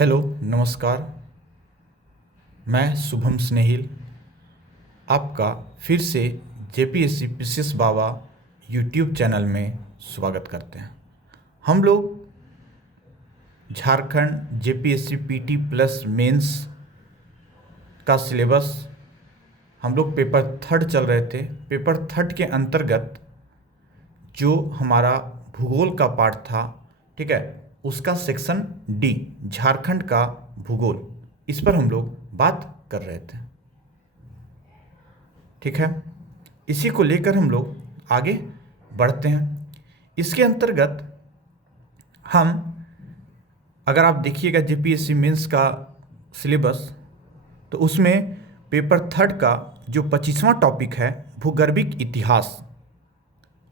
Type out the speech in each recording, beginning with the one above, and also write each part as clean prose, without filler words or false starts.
Hello नमस्कार। मैं शुभम स्नेहिल आपका फिर से जेपीएससी पीसीएस बाबा यूट्यूब चैनल में स्वागत करते हैं। हम लोग Jharkhand JPSC PT plus mains का सिलेबस हम लोग पेपर थर्ड चल रहे थे। पेपर थर्ड के अंतर्गत जो हमारा भूगोल का पार्ट था, ठीक है, उसका सेक्शन डी झारखंड का भूगोल, इस पर हम लोग बात कर रहे थे। ठीक है, इसी को लेकर हम लोग आगे बढ़ते हैं। इसके अंतर्गत हम, अगर आप देखिएगा जेपीएससी मेंस का सिलेबस, तो उसमें पेपर थर्ड का जो 25वां टॉपिक है भूगर्भिक इतिहास,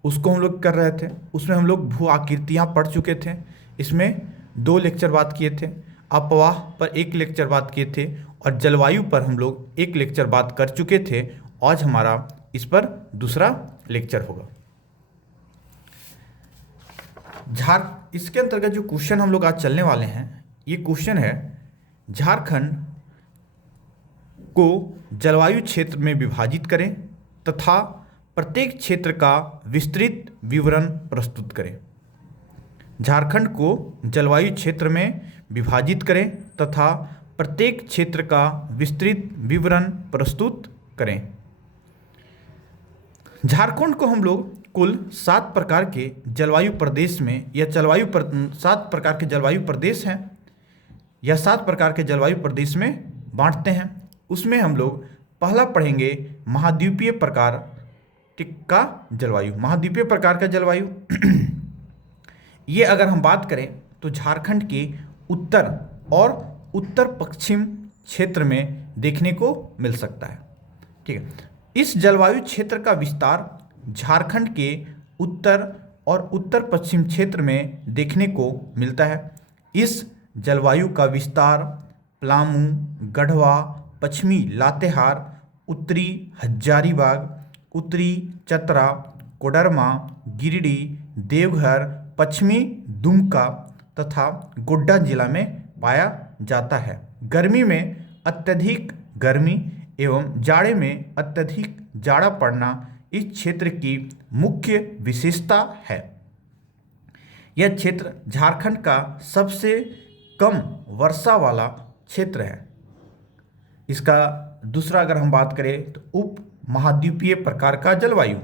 उसको हम लोग कर रहे थे। उसमें हम लोग भू आकृतियाँ पढ़ चुके थे। इसमें 2 लेक्चर बात किए थे, अपवाह पर 1 लेक्चर बात किए थे और जलवायु पर हम लोग 1 लेक्चर बात कर चुके थे। आज हमारा इस पर दूसरा लेक्चर होगा। इसके अंतर्गत जो क्वेश्चन हम लोग आज चलने वाले हैं, ये क्वेश्चन है झारखंड को जलवायु क्षेत्र में विभाजित करें तथा प्रत्येक क्षेत्र का विस्तृत विवरण प्रस्तुत करें। झारखंड को जलवायु क्षेत्र में विभाजित करें तथा प्रत्येक क्षेत्र का विस्तृत विवरण प्रस्तुत करें। झारखंड को हम लोग कुल 7 प्रकार के जलवायु प्रदेश में, या 7 प्रकार के जलवायु प्रदेश हैं, या 7 प्रकार के जलवायु प्रदेश में बांटते हैं। उसमें हम लोग पहला पढ़ेंगे महाद्वीपीय प्रकार का जलवायु। महाद्वीपीय प्रकार का जलवायु ये अगर हम बात करें तो झारखंड के उत्तर और उत्तर पश्चिम क्षेत्र में देखने को मिल सकता है। ठीक है, इस जलवायु क्षेत्र का विस्तार झारखंड के उत्तर और उत्तर पश्चिम क्षेत्र में देखने को मिलता है। इस जलवायु का विस्तार पलामू, गढ़वा, पश्चिमी लातेहार, उत्तरी हजारीबाग, उत्तरी चतरा, कोडरमा, गिरिडीह, देवघर, पश्चिमी दुमका तथा गोड्डा जिला में पाया जाता है। गर्मी में अत्यधिक गर्मी एवं जाड़े में अत्यधिक जाड़ा पड़ना इस क्षेत्र की मुख्य विशेषता है। यह क्षेत्र झारखंड का सबसे कम वर्षा वाला क्षेत्र है। इसका दूसरा अगर हम बात करें तो उप महाद्वीपीय प्रकार का जलवायु।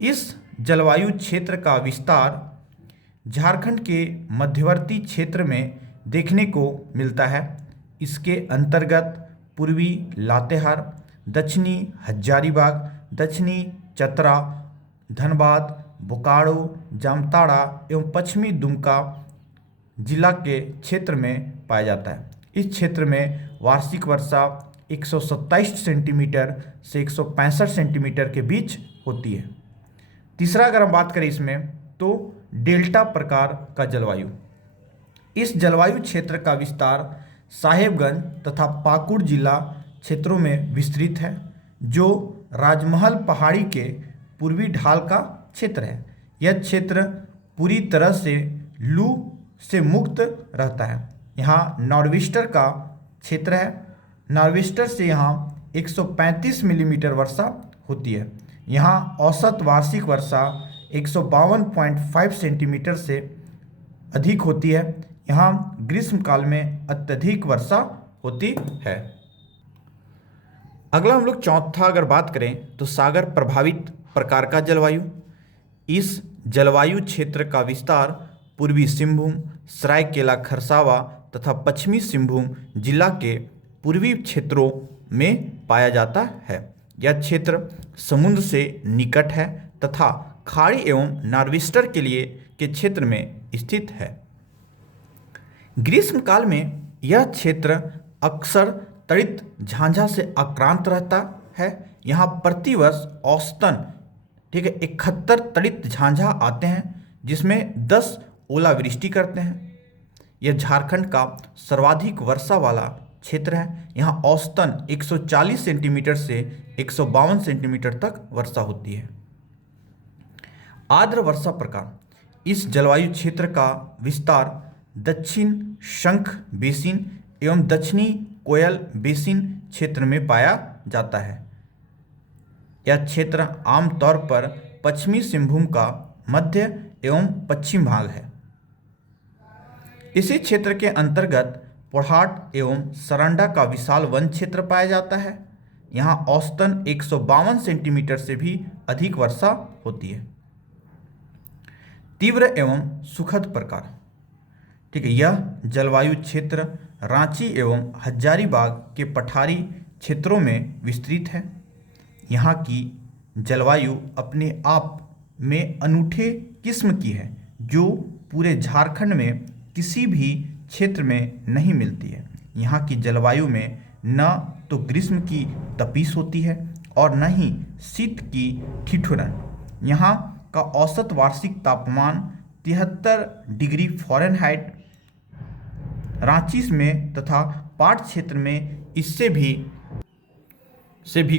इस जलवायु क्षेत्र का विस्तार झारखंड के मध्यवर्ती क्षेत्र में देखने को मिलता है। इसके अंतर्गत पूर्वी लातेहार, दक्षिणी हजारीबाग, दक्षिणी चतरा, धनबाद, बोकारो, जामताड़ा एवं पश्चिमी दुमका जिला के क्षेत्र में पाया जाता है। इस क्षेत्र में वार्षिक वर्षा 127 सेंटीमीटर से 165 सेंटीमीटर के बीच होती है। तीसरा अगर हम बात करें इसमें तो डेल्टा प्रकार का जलवायु। इस जलवायु क्षेत्र का विस्तार साहेबगंज तथा पाकुड़ जिला क्षेत्रों में विस्तृत है, जो राजमहल पहाड़ी के पूर्वी ढाल का क्षेत्र है। यह क्षेत्र पूरी तरह से लू से मुक्त रहता है। यहाँ नॉर्वेस्टर का क्षेत्र है। नॉर्वेस्टर से यहाँ 135 मिलीमीटर वर्षा होती है। यहाँ औसत वार्षिक वर्षा 152.5 सेंटीमीटर से अधिक होती है। यहाँ ग्रीष्म काल में अत्यधिक वर्षा होती है। अगला हम लोग चौथा अगर बात करें तो सागर प्रभावित प्रकार का जलवायु। इस जलवायु क्षेत्र का विस्तार पूर्वी सिंहभूम, सरायकेला खरसावा तथा पश्चिमी सिंहभूम जिला के पूर्वी क्षेत्रों में पाया जाता है। यह क्षेत्र समुद्र से निकट है तथा खाड़ी एवं नॉर्वेस्टर के क्षेत्र में स्थित है। ग्रीष्म काल में यह क्षेत्र अक्सर तड़ित झांझा से आक्रांत रहता है। यहाँ प्रतिवर्ष औसतन 71 तड़ित झांझा आते हैं, जिसमें 10 ओलावृष्टि करते हैं। यह झारखंड का सर्वाधिक वर्षा वाला क्षेत्र है। यहाँ औसतन 140 सेंटीमीटर से 152 सेंटीमीटर तक वर्षा होती है। आर्द्र वर्षा प्रकार। इस जलवायु क्षेत्र का विस्तार दक्षिण शंख बेसिन एवं दक्षिणी कोयल बेसिन क्षेत्र में पाया जाता है। यह क्षेत्र आमतौर पर पश्चिमी सिंहभूम का मध्य एवं पश्चिम भाग है। इसी क्षेत्र के अंतर्गत पोढ़ाट एवं सरंडा का विशाल वन क्षेत्र पाया जाता है। यहाँ औसतन 152 सेंटीमीटर से भी अधिक वर्षा होती है। तीव्र एवं सुखद प्रकार, ठीक है, यह जलवायु क्षेत्र रांची एवं हजारीबाग के पठारी क्षेत्रों में विस्तृत है। यहाँ की जलवायु अपने आप में अनूठे किस्म की है जो पूरे झारखंड में किसी भी क्षेत्र में नहीं मिलती है। यहाँ की जलवायु में न तो ग्रीष्म की तपिश होती है और न ही शीत की ठिठुरन। यहाँ का औसत वार्षिक तापमान 73 डिग्री फ़ारेनहाइट रांची में तथा पाट क्षेत्र में इससे भी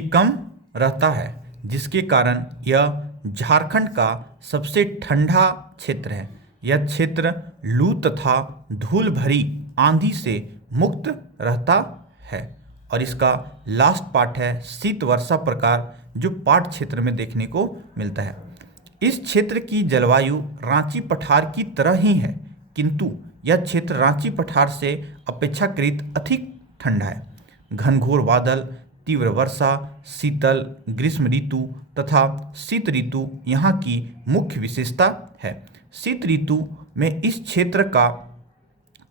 कम रहता है, जिसके कारण यह झारखंड का सबसे ठंडा क्षेत्र है। यह क्षेत्र लू तथा धूल भरी आंधी से मुक्त रहता है। और इसका लास्ट पार्ट है शीत वर्षा प्रकार, जो पाट क्षेत्र में देखने को मिलता है। इस क्षेत्र की जलवायु रांची पठार की तरह ही है, किंतु यह क्षेत्र रांची पठार से अपेक्षाकृत अधिक ठंडा है। घनघोर बादल, तीव्र वर्षा, शीतल ग्रीष्म ऋतु तथा शीत ऋतु यहाँ की मुख्य विशेषता है। शीत ऋतु में इस क्षेत्र का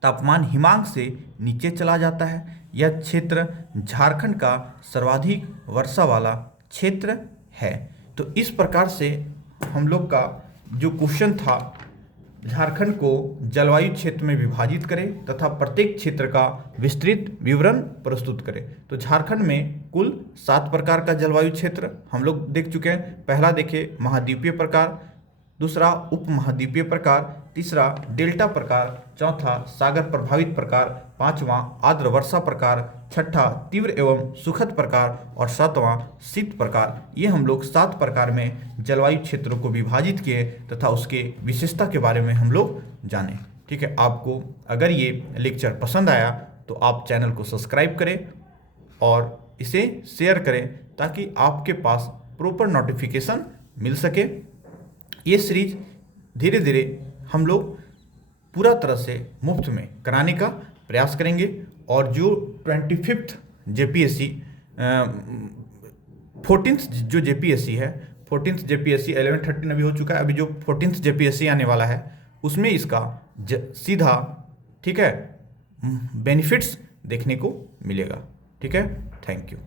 तापमान हिमांक से नीचे चला जाता है। यह क्षेत्र झारखंड का सर्वाधिक वर्षा वाला क्षेत्र है। तो इस प्रकार से हम लोग का जो क्वेश्चन था, झारखंड को जलवायु क्षेत्र में विभाजित करें तथा प्रत्येक क्षेत्र का विस्तृत विवरण प्रस्तुत करें। तो झारखंड में कुल 7 प्रकार का जलवायु क्षेत्र हम लोग देख चुके हैं। पहला देखे महाद्वीपीय प्रकार, दूसरा उपमहाद्वीपीय प्रकार, तीसरा डेल्टा प्रकार, चौथा सागर प्रभावित प्रकार, पांचवा आर्द्र वर्षा प्रकार, छठा तीव्र एवं सुखद प्रकार और सातवां शीत प्रकार। ये हम लोग 7 प्रकार में जलवायु क्षेत्रों को विभाजित किए तथा उसके विशेषता के बारे में हम लोग जाने। ठीक है, आपको अगर ये लेक्चर पसंद आया तो आप चैनल को सब्सक्राइब करें और इसे शेयर करें ताकि आपके पास प्रॉपर नोटिफिकेशन मिल सके। ये सीरीज धीरे धीरे हम लोग पूरा तरह से मुफ्त में कराने का प्रयास करेंगे और जो 25th जेपीएससी 14th जो जेपीएससी है, 14th जेपीएससी 11-13 अभी हो चुका है, अभी जो 14th जेपीएससी आने वाला है उसमें इसका सीधा, ठीक है, बेनिफिट्स देखने को मिलेगा। ठीक है, थैंक यू।